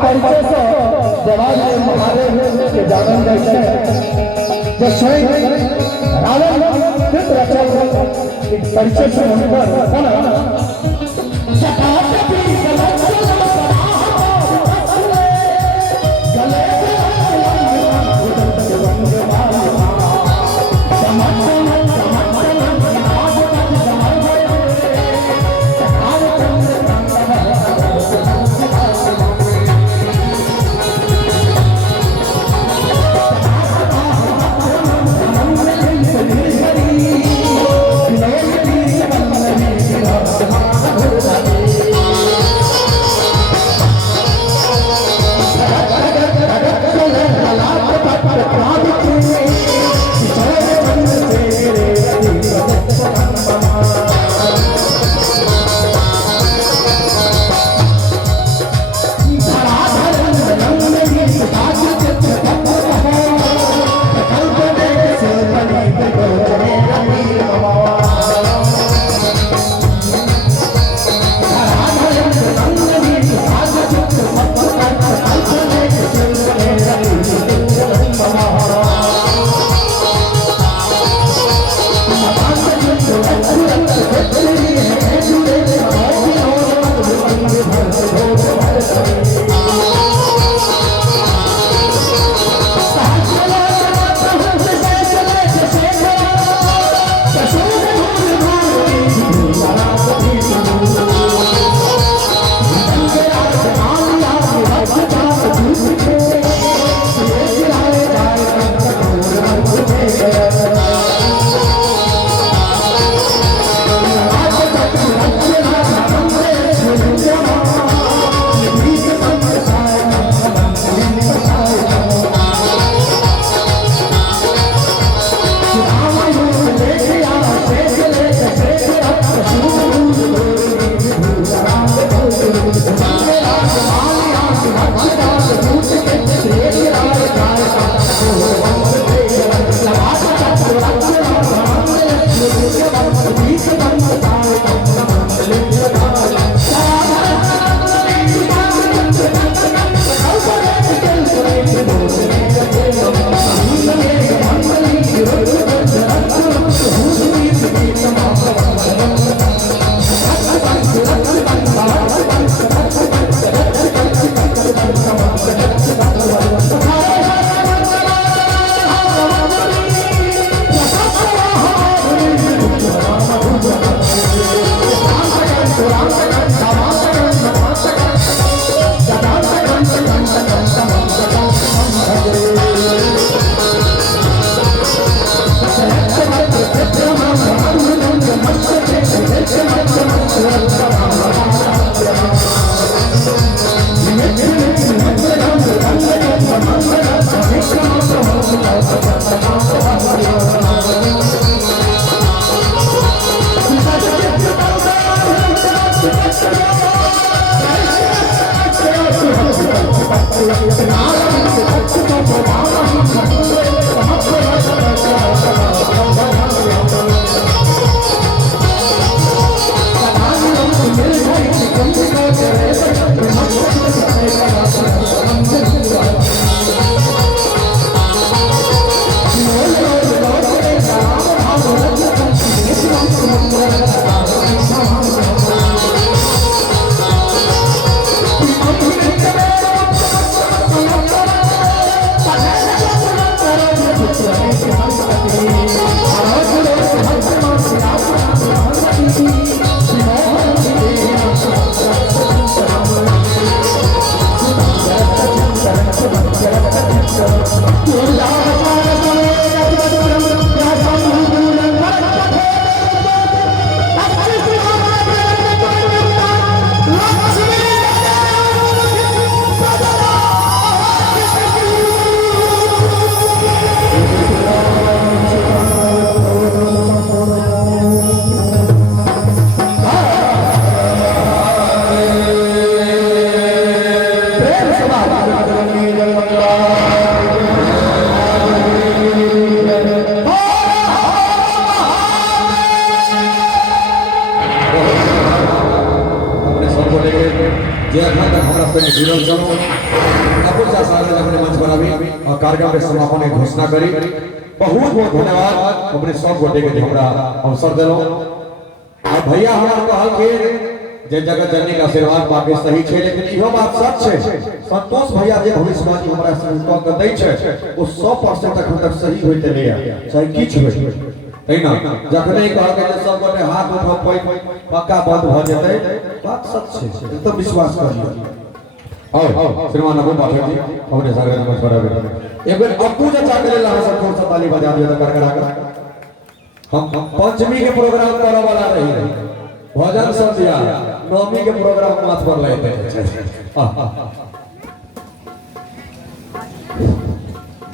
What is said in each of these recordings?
परिचय से जवाब महादेव के जागरण करते हैं जो स्वयं रावण कृत रचना परिचय से होने पर dia तक हमरा संग जुड़ल छलहुँ अकुल सा साल अपने मंच पर आबी और कार्यक्रम के समापन के घोषणा करी बहुत बहुत धन्यवाद अपने सब गोटे के हमरा अवसर देलहुँ और भैया हमार कहल के जे जगत जननी का आशीर्वाद पाके सही छे लेकिन इहो बात सच छे संतोष भैया जे भविष्यवाणी हमरा संग क दै छे ओ 100% तक हम सही होइते ले चाहे किछ होय तै ना जखने कहल के जे सब गोटे हाथ उठाओ कोई पक्का बंद भ जेतै बात सच छे तो विश्वास करियो आओ श्रीमान अबू पाठक जी हमने सारे मंच पर आवे एक बार अप्पू चाचा के लिए सब जोर से ताली बजा दियो करकरा कर हम पंचमी के प्रोग्राम करे वाला रही भजन संध्या नवमी के प्रोग्राम माथ पर लेते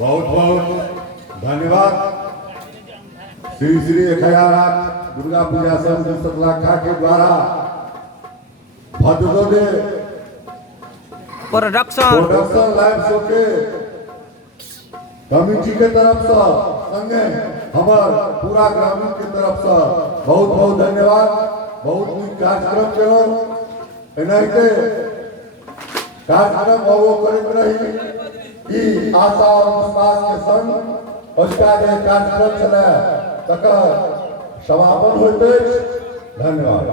बहुत बहुत धन्यवाद श्री श्री खयानाथ दुर्गा पूजा समिति सतलाखा के द्वारा भद्रोदय प्रोडक्शन लाइव शो के कमिटी के तरफ से संगे हमार पूरा ग्रामीण के तरफ से बहुत बहुत धन्यवाद बहुत नीक कार्यक्रम केलहुँ एनाहिते कार्यक्रम वो करैत रही कि आशा और विश्वास के संग अजुका जे कार्यक्रम छलै तकर समापन होइत अछि धन्यवाद।